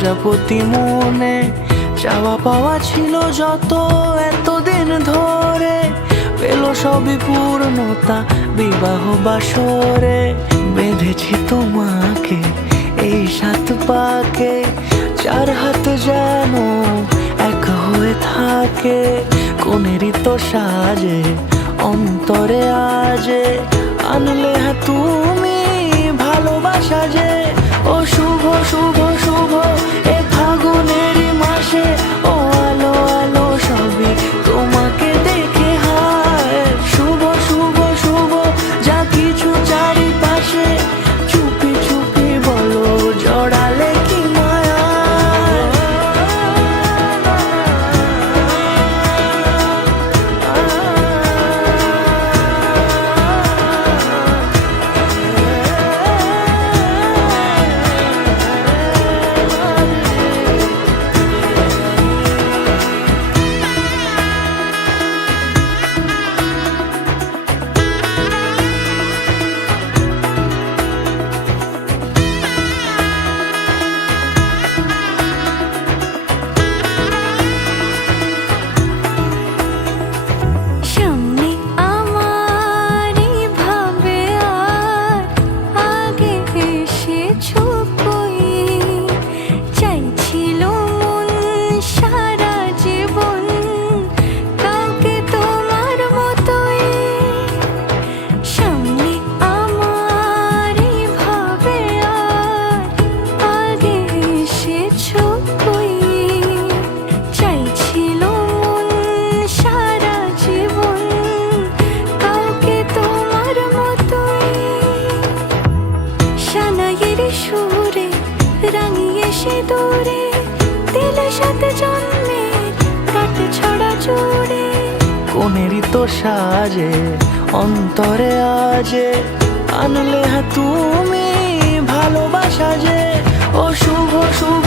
প্রজাপতি মনে চাওয়া পাওয়া ছিল যত এতদিন ধরে, পেল সবই পূর্ণতা বিবাহ বাসরে। বেঁধেছি তোমাকে এই 7 পাকে, 4 হাত যেন এক হয়ে থাকে। কোনেরই তো সাজে অন্তরে আজে, আনলে হ্যাঁ তুমি ভালোবাসা যে। ও শুভ শুভ শুভ এ ফাগুনেরই মাসে, ও আলো আলো সবই তোমাকে দেখে হায়। শুভ শুভ শুভ যা কিছু চারিপাশে, চুপি চুপি বলো জড়ালে কি মায়া। সুরে রাঙিয়ে সে দূরে দিলে 7 জন্মের কাট ছড়া জোড়ে। কোনেরই তো সাজে অন্তরে আজে, আনলে হ্যাঁ তুমি ভালোবাসা যে। ও শুভ শুভ